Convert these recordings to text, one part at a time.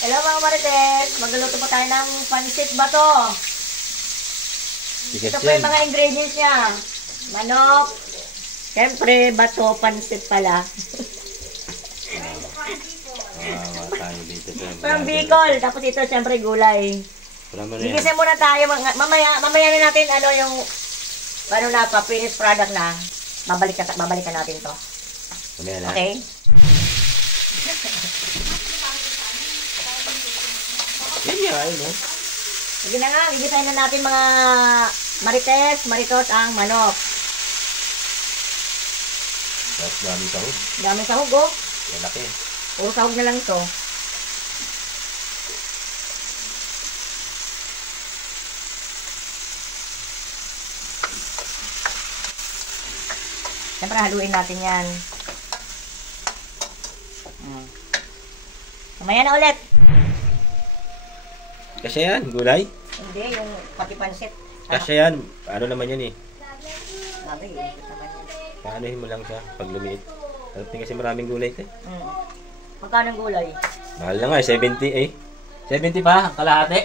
Hello mga marites, magluluto po tayo ng pansit bato. Ito po yung mga ingredients niya. Manok, siyempre bato, pansit pala. From Bicol, tapos ito siyempre gulay. Gigisin muna tayo, mamaya na natin ano yung finished product na. Babalikan natin to. Okay? Yan nga, no? Sige na nga, gigisahin na natin mga maritos ang manok. Tapos daming sahog. Daming sahog, oh. Yan laki. Puro sahog na lang ito. Siyempre, haluin natin yan. Mamaya na ulit. Kasi yan, gulay. Hindi, yung pati pansit. Kasi yan, ano naman yan eh. Bagay, Paanohin mo lang siya pag lumiit. Alam kasi maraming gulay ito eh. Magkano ang gulay? Mahal na nga eh, 70 eh. 70 pa, kalahati.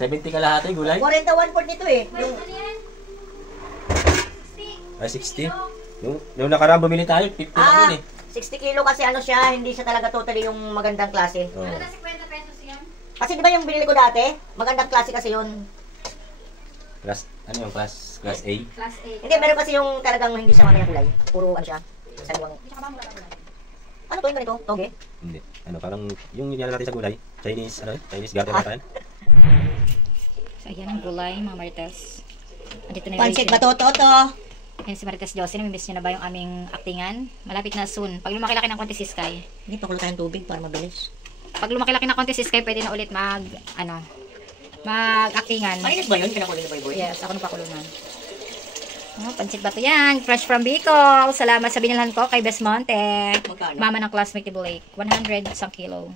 70 kalahati gulay. 41 po nito eh. Yung... Ay, 60. Yung nakaraan bumili tayo, 50 na yun eh. 60 kilo kasi ano siya, hindi siya talaga totally yung magandang klase. Oh. Kasi di ba yung binili ko dati, magandang klase kasi yun. Class, ano yung class? Class A? Class A. Hindi, meron kasi yung talagang hindi siya mamaya kulay. Puro ano siya, saliwang. Ano to yung ganito? Toge? Hindi. Ano, parang yung yan natin sa gulay. Chinese, ano, Chinese garden natin. So, ayan ang gulay, mga marites. Andito na yung Pansit Rachel. bato-toto. Ayan si Marites Josie, namimiss nyo na ba yung aming actingan? Malapit na soon. Pag lumaki-laki ng konti si Sky. Hindi, pakulo tayong tubig para mabilis. Pag lumaki-laki ng konti si Sky, pwede na ulit mag-actingan. Malinis ba yun? Kinakulo ni Boy? Yes, ako nung pakulunan. Oh, pansit bato yan. Fresh from Bicol. Salamat sa binilhan ko kay Besmonte. Magkano? Mama ng classmate ni Blake. 100 isang kilo.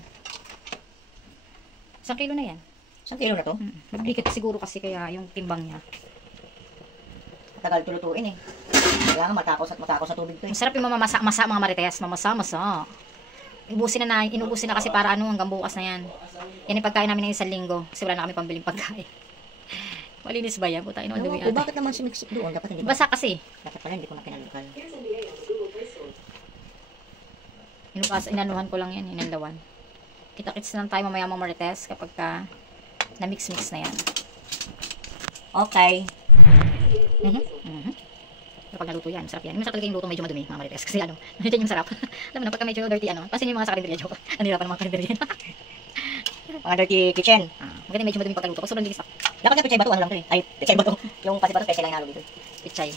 Isang kilo na yan. Isang kilo na to? Magdikit siguro kasi kaya yung timbang niya. Matagal tulutuin eh. Kailangan matakos sa tubig to eh. Masarap yung mamasa-masa mga marites. Mamasa-masa. Inubusin na kasi para hanggang bukas na yan. Yan yung pagkain namin ng isang linggo. Kasi wala na kami pambiling pagkain. Malinis ba yan? Puta, all the way ate. Bakit naman sumiksik doon? Dapat hindi ba? Basa kasi. Dapat pala hindi ko na kinalukal. Inanuhan ko lang yan. Inanlawan. Kita-kits lang tayo mamaya mga marites kapag na-mix-mix na yan. Okay. Kapag naluto yan, sarap yan. Yung masarap talaga yung luto medyo madumi, mga marites. Kasi ano, yan yung sarap. Alam mo na, pagka medyo dirty, pasin yung mga sa karinderya joke. Nanirapan ng mga karinderya. Mga dirty kitchen. Maganda medyo madumi pagkaluto. Kasi sobrang linis pa. Dapat nga pichay bato, ano lang to eh. Ay, pichay bato. Yung pasi bato, special lang yung halo dito. Pichay.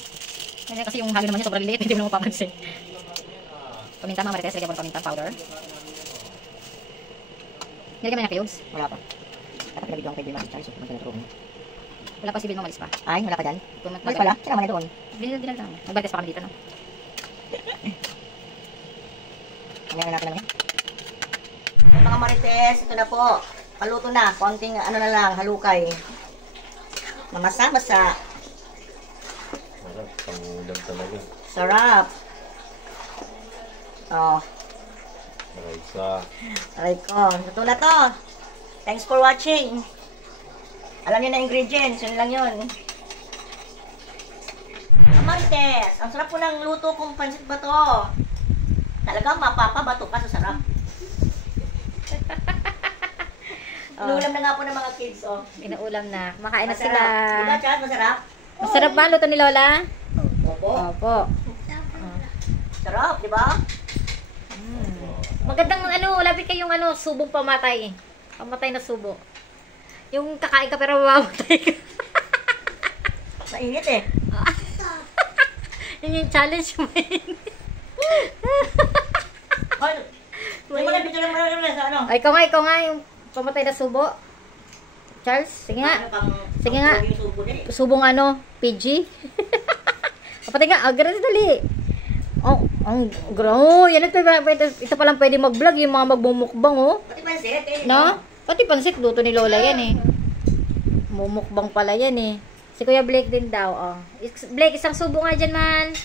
Kasi yung halo naman niya sobrang liit, hindi mo naman papansin. Paminta mga marites, lagyan ko ng paminta powder. Nilagyan mo na cubes? Wala pa. Dapat pinabigyan ko kay Bill Maris, so magkano mo. Wala pa si Bill malis pa. Ay, wala pa dyan. Malis pala, sinama niya doon. Binil lang. Nagbates pa kami dito, no? Hanggang natin lang yan. Mga marites, ito na po. Paluto na. Konting ano na lang, halukay. Mamasa-masa. Sarap, pangulam talaga. Sarap. Oh, aray ko. Ito na to. Thanks for watching. Alam niyo na ingredients. Yun lang yun. Mga marites, ang sarap po ng luto kong pansit bato. Talagang mapapabato ka sa sarap. Inuulam na nga po ng mga kids, oh. Inuulam na. Kumakain na Masarap. sila. Diba, Chad? Masarap? Masarap ba luto ni Lola? Opo. Opo. Sarap, di ba? Magandang lapit kayong subong pamatay. Pamatay na subo. Yung kakain ka pero mamamatay ka. Mainit eh. Yun yung challenge mo yun. May mga video lang sa ano. Ay, ikaw nga yung pamatay na subo. Charles, sige nga. Sige nga. Subong PG. Kapatid nga, agad dali. Ang yan ito palang pwede mag-vlog yung mga magbumukbang, oh. Pati pansit eh. No? Pati pansit, luto ni Lola yan eh. Mumukbang pala yan eh. Si Kuya Blake din daw, oh. Blake, isang subo nga dyan, man.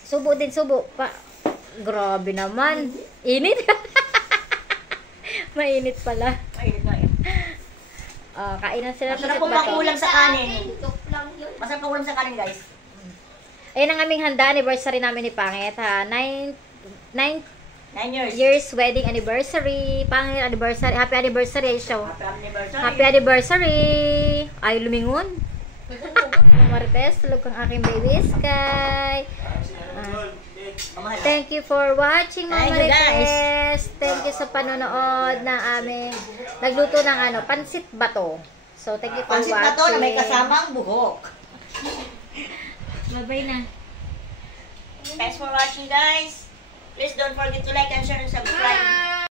Subo din, subo. Grabe naman. Init. Mainit pala. Mainit na eh. Kain na sila. Masarap po Pusit bato. makulam sa kanin. Masarap po makulam sa kanin, guys. Ayun ang aming handa. Anniversary namin ni Pangit, ha. 9 9 years. years wedding anniversary. Pangit anniversary. Happy anniversary, show. Happy anniversary. Happy anniversary! Ay, lumingon. Marites, tulog kang aking baby Sky. Thank you for watching, mga Thank you, Marites. Thank you sa panonood ng aming nagluto ng pansit bato. So, thank you for Pansit watching. na to na may kasamang buhok. Bye-bye na. Thanks for watching, guys. Please don't forget to like and share and subscribe.